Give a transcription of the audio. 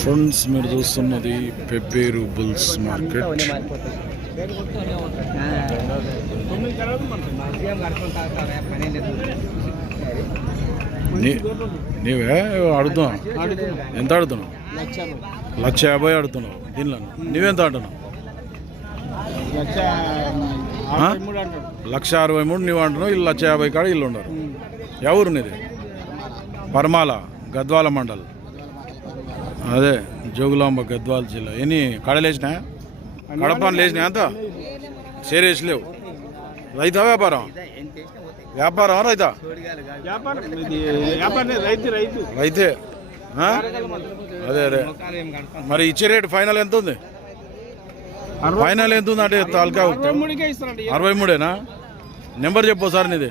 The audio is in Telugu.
ఫ్రెండ్స్ మీరు చూస్తున్నది పెబ్బేరు బుల్స్ మార్కెట్. నీవే అడుగుతున్నావు? ఎంత అడుగుతున్నావు? 1,50,000 అడుగుతున్నావు. దీనిలో నీవెంత అంటున్నావు? 1,63,000 నీవు అంటున్నావు. ఇల్లు 1,50,000 కాడ ఇల్లు ఉండరు. ఎవరు నీది? పరమాల, గద్వాల మండల్. అదే జోగులాంబ, గద్వాల జిల్లా. ఎన్ని కడలు వేసినా? కడపని లేచినా? అంత సేరేసి లేవు. రైతా వ్యాపారం? వ్యాపారం రైతా? రైతే. అదే అదే. మరి ఇచ్చే రేటు ఫైనల్ ఎంత ఉంది? ఫైనల్ ఎంత ఉంది అంటే తాలూకా 63ఏనా? నెంబర్ చెప్పు సార్ నీది.